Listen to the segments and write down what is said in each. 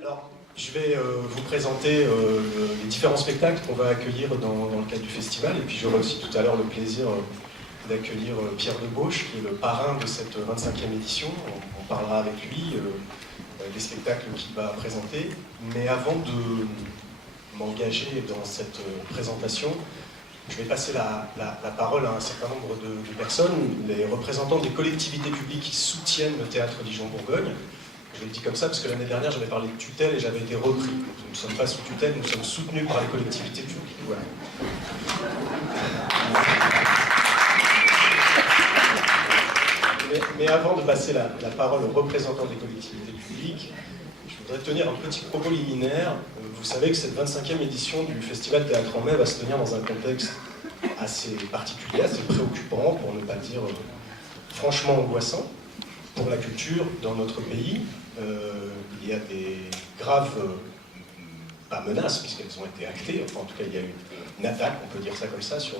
Alors, je vais vous présenter les différents spectacles qu'on va accueillir dans le cadre du festival, et puis j'aurai aussi tout à l'heure le plaisir d'accueillir Pierre Debauche, qui est le parrain de cette 25e édition. On parlera avec lui des spectacles qu'il va présenter. Mais avant de m'engager dans cette présentation, je vais passer la parole à un certain nombre de personnes, les représentants des collectivités publiques qui soutiennent le théâtre Dijon-Bourgogne. Je le dis comme ça parce que l'année dernière j'avais parlé de tutelle et j'avais été repris. Nous ne sommes pas sous tutelle, nous sommes soutenus par les collectivités publiques. Voilà. Mais avant de passer la parole aux représentants des collectivités publiques, je voudrais tenir un petit propos liminaire. Vous savez que cette 25e édition du Festival Théâtre en Mai va se tenir dans un contexte assez particulier, assez préoccupant, pour ne pas dire franchement angoissant, pour la culture dans notre pays. Il y a des graves, pas menaces, puisqu'elles ont été actées, enfin en tout cas il y a eu une attaque, on peut dire ça comme ça, sur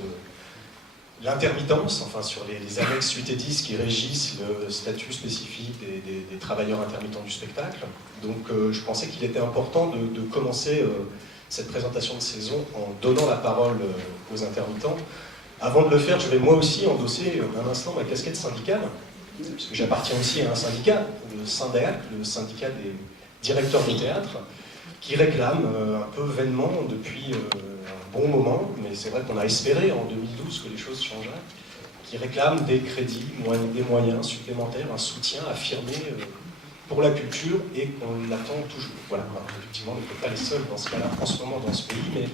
l'intermittence, enfin sur les annexes 8 et 10 qui régissent le statut spécifique des travailleurs intermittents du spectacle. Donc je pensais qu'il était important de commencer cette présentation de saison en donnant la parole aux intermittents. Avant de le faire, je vais moi aussi endosser un instant ma casquette syndicale, parce que j'appartiens aussi à un syndicat, le SYNDEAC, le syndicat des directeurs de théâtre, qui réclame un peu vainement depuis un bon moment, mais c'est vrai qu'on a espéré en 2012 que les choses changeraient, qui réclame des crédits, des moyens supplémentaires, un soutien affirmé pour la culture, et qu'on l'attend toujours. Voilà, alors, effectivement, on n'est pas les seuls dans ce cas-là en ce moment dans ce pays, mais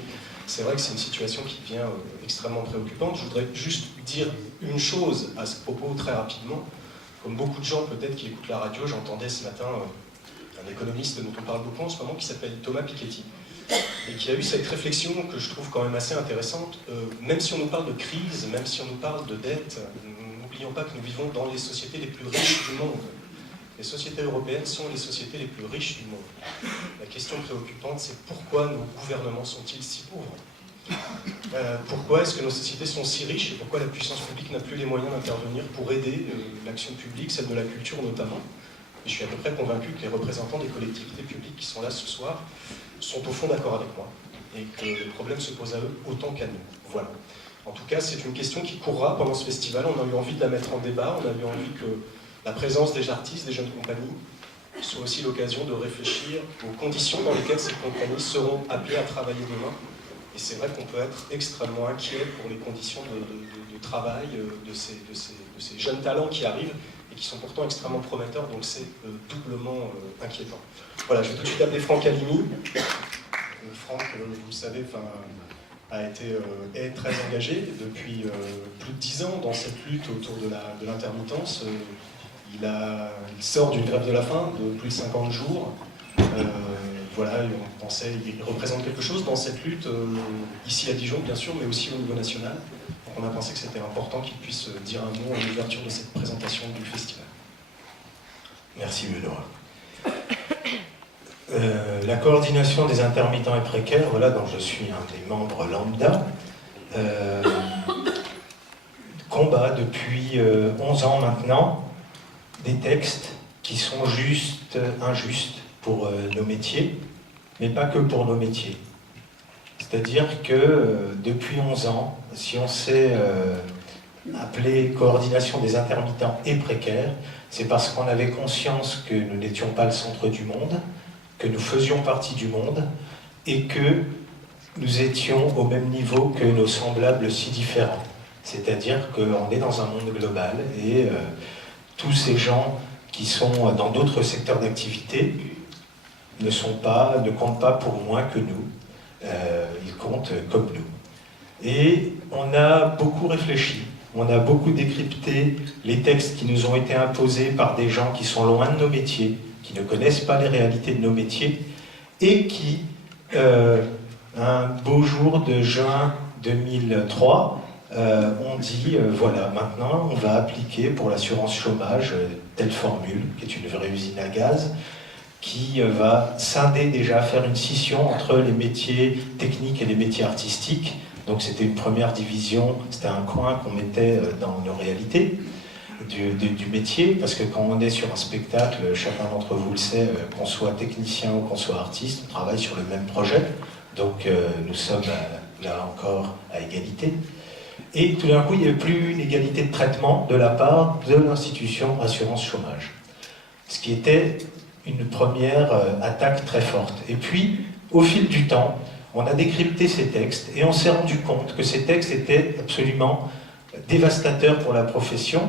c'est vrai que c'est une situation qui devient extrêmement préoccupante. Je voudrais juste dire une chose à ce propos très rapidement. Comme beaucoup de gens peut-être qui écoutent la radio, j'entendais ce matin un économiste dont on parle beaucoup en ce moment qui s'appelle Thomas Piketty et qui a eu cette réflexion que je trouve quand même assez intéressante. Même si on nous parle de crise, même si on nous parle de dette, n'oublions pas que nous vivons dans les sociétés les plus riches du monde. Les sociétés européennes sont les sociétés les plus riches du monde. La question préoccupante, c'est pourquoi nos gouvernements sont-ils si pauvres ? Pourquoi est-ce que nos sociétés sont si riches et pourquoi la puissance publique n'a plus les moyens d'intervenir pour aider l'action publique, celle de la culture notamment. Et je suis à peu près convaincu que les représentants des collectivités publiques qui sont là ce soir sont au fond d'accord avec moi et que le problème se pose à eux autant qu'à nous. Voilà. En tout cas, c'est une question qui courra pendant ce festival. On a eu envie de la mettre en débat, on a eu envie que la présence des artistes, des jeunes compagnies, soit aussi l'occasion de réfléchir aux conditions dans lesquelles ces compagnies seront appelées à travailler demain. Et c'est vrai qu'on peut être extrêmement inquiet pour les conditions de travail de ces jeunes talents qui arrivent et qui sont pourtant extrêmement prometteurs, donc c'est doublement inquiétant. Voilà, je vais tout de suite appeler Franck Halimi. Franck, vous le savez, est très engagé depuis plus de 10 ans dans cette lutte autour de l'intermittence. Il sort d'une grève de la faim de plus de 50 jours. Voilà, on pensait qu'il représente quelque chose dans cette lutte, ici à Dijon bien sûr, mais aussi au niveau national. Donc on a pensé que c'était important qu'il puisse dire un mot en ouverture de cette présentation du festival. Merci Benoît. La coordination des intermittents et précaires, voilà, dont je suis un des membres lambda, combat depuis 11 ans maintenant des textes qui sont juste injustes pour nos métiers, mais pas que pour nos métiers. C'est-à-dire que depuis 11 ans, si on s'est appelé coordination des intermittents et précaires, c'est parce qu'on avait conscience que nous n'étions pas le centre du monde, que nous faisions partie du monde, et que nous étions au même niveau que nos semblables si différents. C'est-à-dire qu'on est dans un monde global, et tous ces gens qui sont dans d'autres secteurs d'activité ne comptent pas pour moins que nous. Ils comptent comme nous. Et on a beaucoup réfléchi, on a beaucoup décrypté les textes qui nous ont été imposés par des gens qui sont loin de nos métiers, qui ne connaissent pas les réalités de nos métiers, et qui, un beau jour de juin 2003, ont dit, voilà, maintenant on va appliquer pour l'assurance chômage telle formule, qui est une vraie usine à gaz, qui va scinder déjà, faire une scission entre les métiers techniques et les métiers artistiques. Donc c'était une première division, c'était un coin qu'on mettait dans nos réalités. du métier, parce que quand on est sur un spectacle, chacun d'entre vous le sait, qu'on soit technicien ou qu'on soit artiste, on travaille sur le même projet, donc nous sommes là encore à égalité. Et tout d'un coup, il n'y avait plus une égalité de traitement de la part de l'institution assurance chômage, ce qui était une première attaque très forte. Et puis, au fil du temps, on a décrypté ces textes et on s'est rendu compte que ces textes étaient absolument dévastateurs pour la profession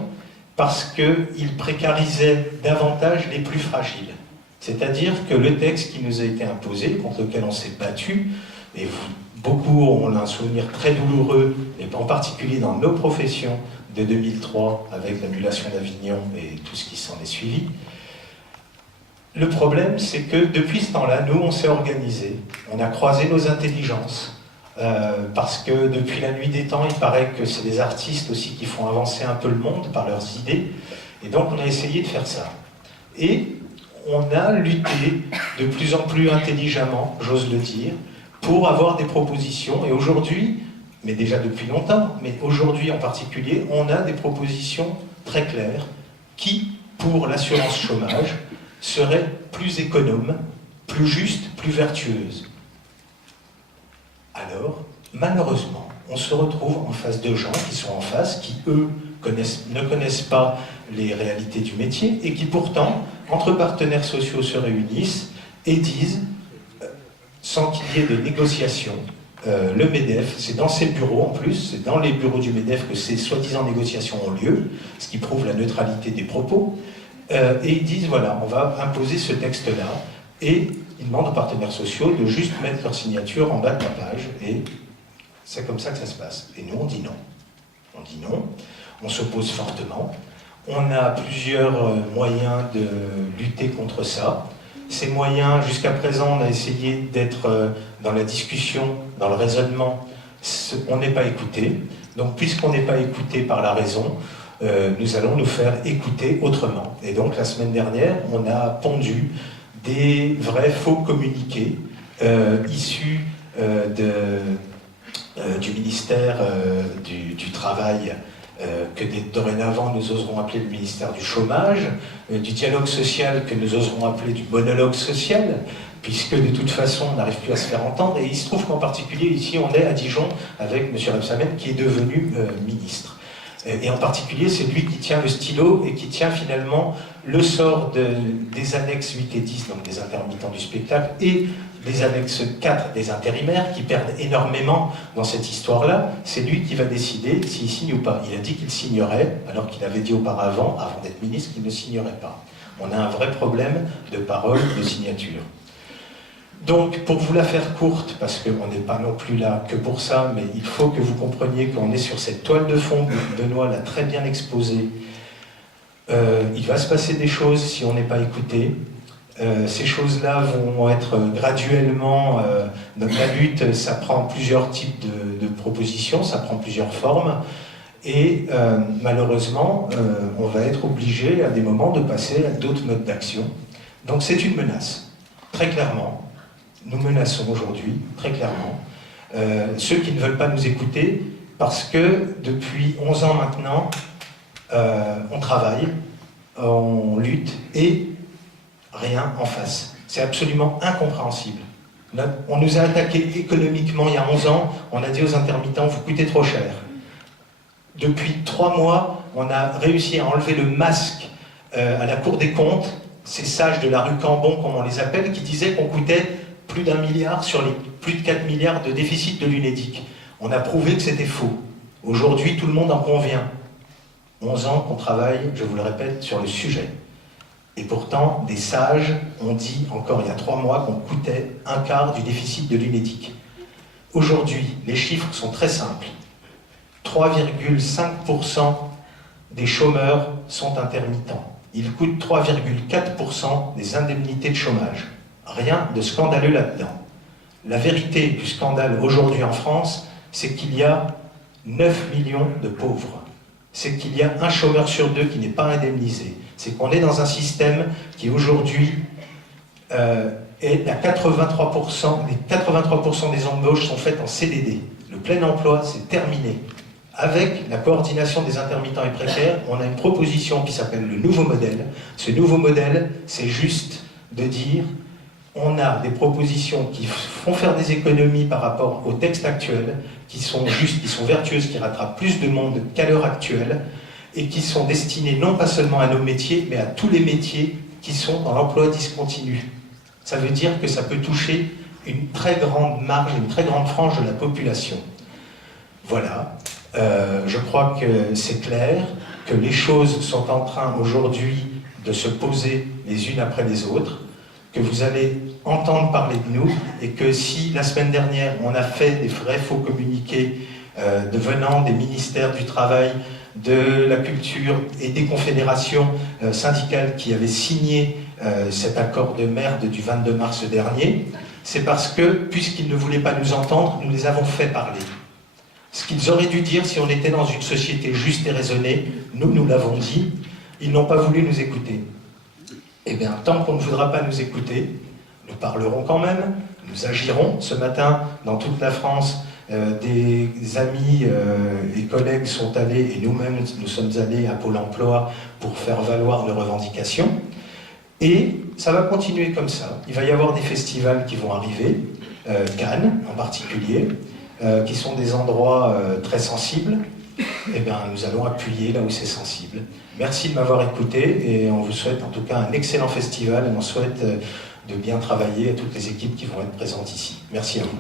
parce qu'ils précarisaient davantage les plus fragiles. C'est-à-dire que le texte qui nous a été imposé, contre lequel on s'est battu, et beaucoup ont un souvenir très douloureux, et en particulier dans nos professions de 2003, avec l'annulation d'Avignon et tout ce qui s'en est suivi. Le problème, c'est que depuis ce temps-là, nous, on s'est organisés, on a croisé nos intelligences, parce que depuis la nuit des temps, il paraît que c'est des artistes aussi qui font avancer un peu le monde par leurs idées, et donc on a essayé de faire ça. Et on a lutté de plus en plus intelligemment, j'ose le dire, pour avoir des propositions, et aujourd'hui, mais déjà depuis longtemps, mais aujourd'hui en particulier, on a des propositions très claires qui, pour l'assurance chômage, seraient plus économes, plus justes, plus vertueuses. Alors, malheureusement, on se retrouve en face de gens qui sont en face, qui, eux, ne connaissent pas les réalités du métier, et qui pourtant, entre partenaires sociaux, se réunissent et disent, sans qu'il y ait de négociations, le MEDEF, c'est dans ses bureaux en plus, c'est dans les bureaux du MEDEF que ces soi-disant négociations ont lieu, ce qui prouve la neutralité des propos, et ils disent, voilà, on va imposer ce texte-là, et ils demandent aux partenaires sociaux de juste mettre leur signature en bas de la page, et c'est comme ça que ça se passe. Et nous, on dit non. On dit non, on s'oppose fortement, on a plusieurs moyens de lutter contre ça. Ces moyens, jusqu'à présent, on a essayé d'être dans la discussion, dans le raisonnement. On n'est pas écouté. Donc, puisqu'on n'est pas écouté par la raison, nous allons nous faire écouter autrement. Et donc, la semaine dernière, on a pondu des vrais faux communiqués issus du ministère du Travail, que dorénavant nous oserons appeler le ministère du chômage, du dialogue social que nous oserons appeler du monologue social, puisque de toute façon on n'arrive plus à se faire entendre, et il se trouve qu'en particulier ici on est à Dijon avec M. Rebsamen qui est devenu ministre. Et en particulier c'est lui qui tient le stylo et qui tient finalement le sort des annexes 8 et 10, donc des intermittents du spectacle, et des annexes 4 des intérimaires qui perdent énormément dans cette histoire-là. C'est lui qui va décider s'il signe ou pas. Il a dit qu'il signerait, alors qu'il avait dit auparavant, avant d'être ministre, qu'il ne signerait pas. On a un vrai problème de parole, de signature. Donc, pour vous la faire courte, parce qu'on n'est pas non plus là que pour ça, mais il faut que vous compreniez qu'on est sur cette toile de fond, Benoît l'a très bien exposé. Il va se passer des choses si on n'est pas écouté. Ces choses-là vont être graduellement... la lutte, ça prend plusieurs types de propositions, ça prend plusieurs formes, et malheureusement, on va être obligé à des moments de passer à d'autres modes d'action. Donc c'est une menace, très clairement. Nous menaçons aujourd'hui, très clairement, ceux qui ne veulent pas nous écouter, parce que depuis 11 ans maintenant, on travaille, on lutte, et rien en face. C'est absolument incompréhensible. On nous a attaqué économiquement il y a 11 ans, on a dit aux intermittents, vous coûtez trop cher. Depuis 3 mois, on a réussi à enlever le masque à la Cour des comptes, ces sages de la rue Cambon, comme on les appelle, qui disaient qu'on coûtait plus d'1 milliard sur les plus de 4 milliards de déficit de l'UNEDIC. On a prouvé que c'était faux. Aujourd'hui, tout le monde en convient. 11 ans qu'on travaille, je vous le répète, sur le sujet. Et pourtant, des sages ont dit, encore il y a 3 mois, qu'on coûtait 1/4 du déficit de l'UNEDIC. Aujourd'hui, les chiffres sont très simples. 3,5% des chômeurs sont intermittents. Ils coûtent 3,4% des indemnités de chômage. Rien de scandaleux là-dedans. La vérité du scandale aujourd'hui en France, c'est qu'il y a 9 millions de pauvres. C'est qu'il y a un chômeur sur 2 qui n'est pas indemnisé. C'est qu'on est dans un système qui aujourd'hui est à 83%, les 83% des embauches sont faites en CDD. Le plein emploi, c'est terminé. avec la coordination des intermittents et précaires, on a une proposition qui s'appelle le nouveau modèle. Ce nouveau modèle, c'est juste de dire, on a des propositions qui font faire des économies par rapport au texte actuel, qui sont justes, qui sont vertueuses, qui rattrapent plus de monde qu'à l'heure actuelle, et qui sont destinées non pas seulement à nos métiers, mais à tous les métiers qui sont dans l'emploi discontinu. Ça veut dire que ça peut toucher une très grande marge, une très grande frange de la population. Voilà. Je crois que c'est clair, que les choses sont en train aujourd'hui de se poser les unes après les autres, que vous allez entendre parler de nous, et que si la semaine dernière on a fait des vrais faux communiqués venant des ministères du Travail, de la Culture et des confédérations syndicales qui avaient signé cet accord de merde du 22 mars dernier, c'est parce que, puisqu'ils ne voulaient pas nous entendre, nous les avons fait parler. Ce qu'ils auraient dû dire si on était dans une société juste et raisonnée, nous l'avons dit, ils n'ont pas voulu nous écouter. Eh bien, tant qu'on ne voudra pas nous écouter, nous parlerons quand même, nous agirons. Ce matin, dans toute la France, des amis et collègues sont allés, et nous-mêmes, nous sommes allés à Pôle emploi pour faire valoir nos revendications. Et ça va continuer comme ça. Il va y avoir des festivals qui vont arriver, Cannes en particulier, qui sont des endroits très sensibles. Eh bien, nous allons appuyer là où c'est sensible. Merci de m'avoir écouté et on vous souhaite en tout cas un excellent festival et on souhaite de bien travailler à toutes les équipes qui vont être présentes ici. Merci à vous.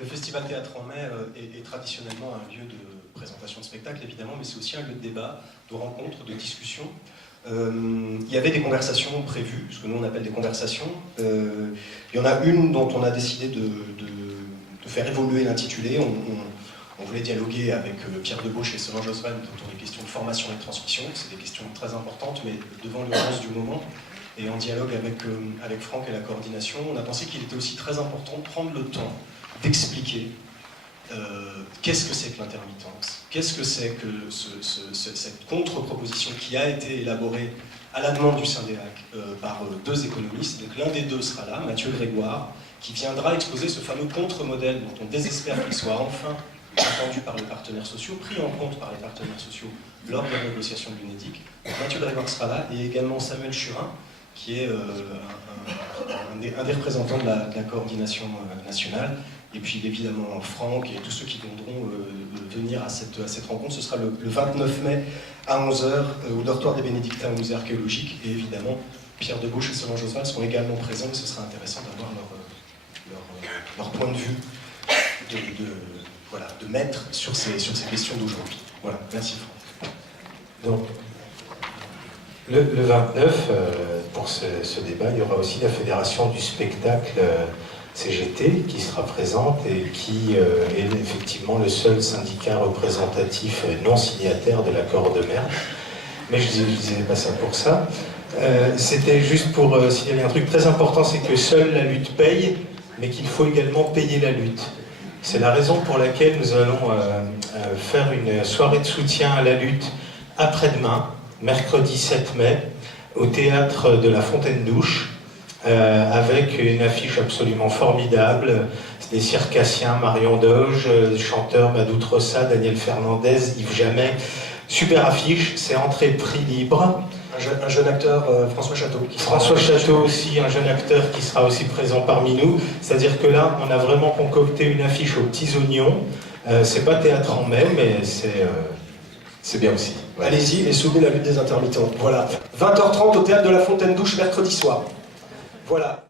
Le Festival Théâtre en Mai est traditionnellement un lieu de présentation de spectacles, évidemment, mais c'est aussi un lieu de débat, de rencontre, de discussion. Il y avait des conversations prévues, ce que nous on appelle des conversations. Il y en a une dont on a décidé de faire évoluer l'intitulé. On voulait dialoguer avec Pierre Debauche et Solange Osman autour des questions de formation et de transmission. C'est des questions très importantes, mais devant l'urgence du moment. Et en dialogue avec Franck et la coordination, on a pensé qu'il était aussi très important de prendre le temps d'expliquer qu'est-ce que c'est que l'intermittence, qu'est-ce que c'est que cette contre-proposition qui a été élaborée à la demande du Syndéac par deux économistes. Donc l'un des deux sera là, Mathieu Grégoire, qui viendra exposer ce fameux contre-modèle dont on désespère qu'il soit enfin entendu par les partenaires sociaux, pris en compte par les partenaires sociaux lors de la négociation de l'UNEDIC. Mathieu Grégoire sera là, et également Samuel Churin, qui est un des représentants de la coordination nationale, et puis évidemment Franck et tous ceux qui viendront venir à cette rencontre. Ce sera le 29 mai à 11h au dortoir des Bénédictins au musée archéologique, et évidemment Pierre Debauche et Solange Osman seront également présents, et ce sera intéressant d'avoir leur point de vue de mettre sur ces questions d'aujourd'hui. Voilà, merci Franck. Donc, le 29, pour ce débat, il y aura aussi la Fédération du spectacle CGT qui sera présente et qui est effectivement le seul syndicat représentatif non signataire de l'accord de merde. Mais je ne disais pas ça pour ça. C'était juste pour signaler un truc très important, c'est que seule la lutte paye, mais qu'il faut également payer la lutte. C'est la raison pour laquelle nous allons faire une soirée de soutien à la lutte après-demain, mercredi 7 mai, au théâtre de la Fontaine-Douche, avec une affiche absolument formidable, des circassiens, Marion Doge, chanteurs Madou Trossa, Daniel Fernandez, Yves Jamais. Super affiche, c'est entrée prix libre. Un jeune acteur, François Chateau. François Chateau aussi, un jeune acteur qui sera aussi présent parmi nous. C'est-à-dire que là, on a vraiment concocté une affiche aux petits oignons. C'est pas théâtre en mai, mais c'est bien aussi. Ouais. Allez-y et soutenez la lutte des intermittents. Voilà. 20h30 au théâtre de la Fontaine-Douche mercredi soir. Voilà.